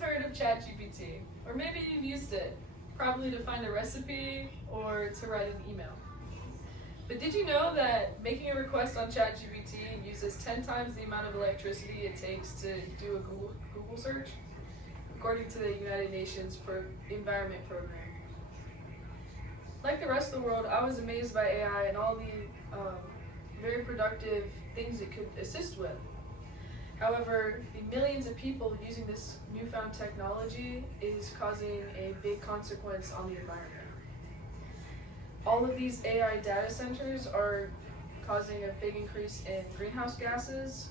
Everyone's heard of ChatGPT, or maybe you've used it, probably to find a recipe or to write an email. But did you know that making a request on ChatGPT uses 10 times the amount of electricity it takes to do a Google search, according to the United Nations Environment Program? Like the rest of the world, I was amazed by AI and all the very productive things it could assist with. However, the millions of people using this newfound technology is causing a big consequence on the environment. All of these AI data centers are causing a big increase in greenhouse gases,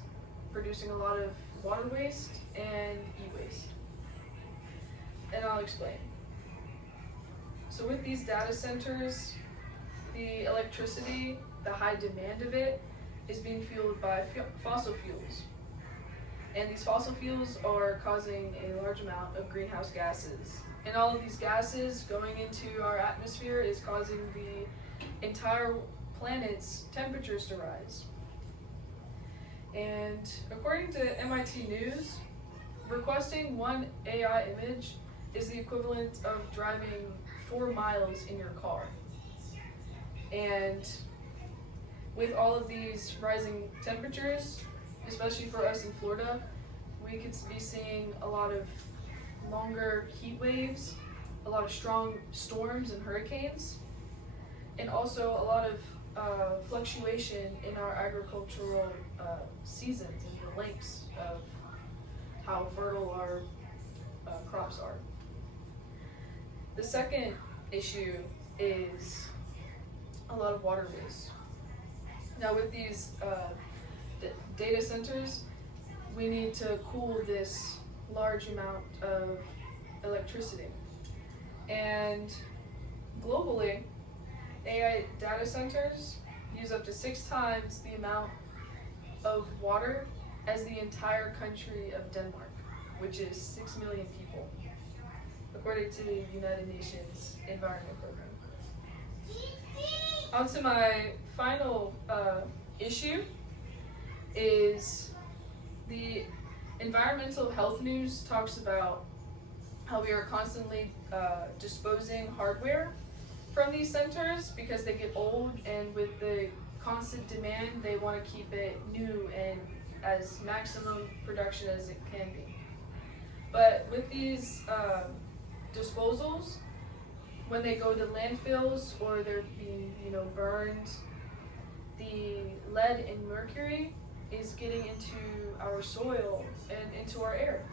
producing a lot of water waste and e-waste. And I'll explain. So with these data centers, the electricity, the high demand of it, is being fueled by fossil fuels. And these fossil fuels are causing a large amount of greenhouse gases. And all of these gases going into our atmosphere is causing the entire planet's temperatures to rise. And according to MIT News, requesting one AI image is the equivalent of driving 4 miles in your car. And with all of these rising temperatures, especially for us in Florida, we could be seeing a lot of longer heat waves, a lot of strong storms and hurricanes, and also a lot of fluctuation in our agricultural seasons and the lengths of how fertile our crops are. The second issue is a lot of water waste. Now with these data centers, we need to cool this large amount of electricity. And globally, AI data centers use up to 6 times the amount of water as the entire country of Denmark, which is 6 million people, according to the United Nations Environment Program. On to my final issue is the environmental health news talks about how we are constantly disposing hardware from these centers because they get old, and with the constant demand, they want to keep it new and as maximum production as it can be. But with these disposals, when they go to landfills or they're being, burned, the lead and mercury is getting into our soil and into our air.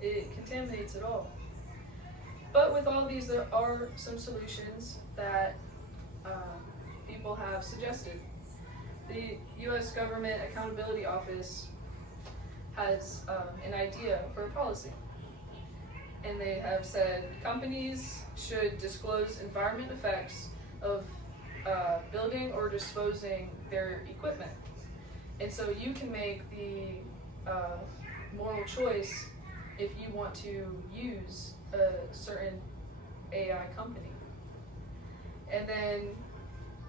It contaminates it all. But with all these, there are some solutions that people have suggested. The U.S. Government Accountability Office has an idea for a policy. And they have said companies should disclose environment effects of building or disposing their equipment. And so you can make the moral choice if you want to use a certain AI company. And then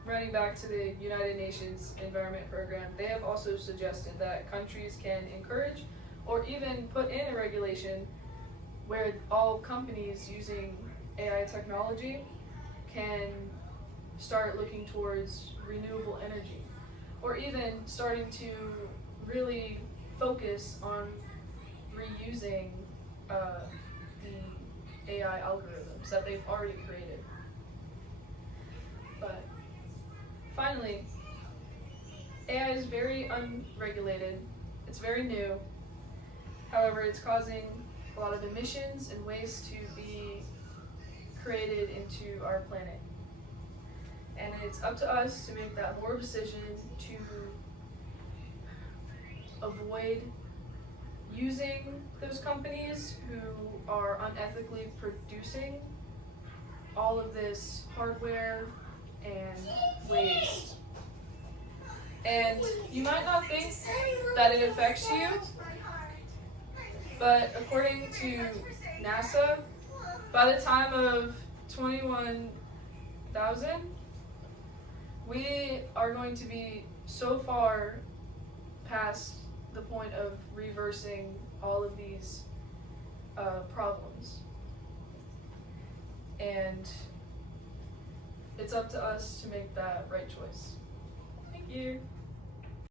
running back to the United Nations Environment Program, they have also suggested that countries can encourage or even put in a regulation where all companies using AI technology can start looking towards renewable energy, or even starting to really focus on reusing the AI algorithms that they've already created. But finally, AI is very unregulated. It's very new. However, it's causing a lot of emissions and waste to be created into our planet. And it's up to us to make that moral decision to avoid using those companies who are unethically producing all of this hardware and waste. And you might not think that it affects you, but according to NASA, by the time of 21,000, we are going to be so far past the point of reversing all of these problems. And it's up to us to make that right choice. Thank you.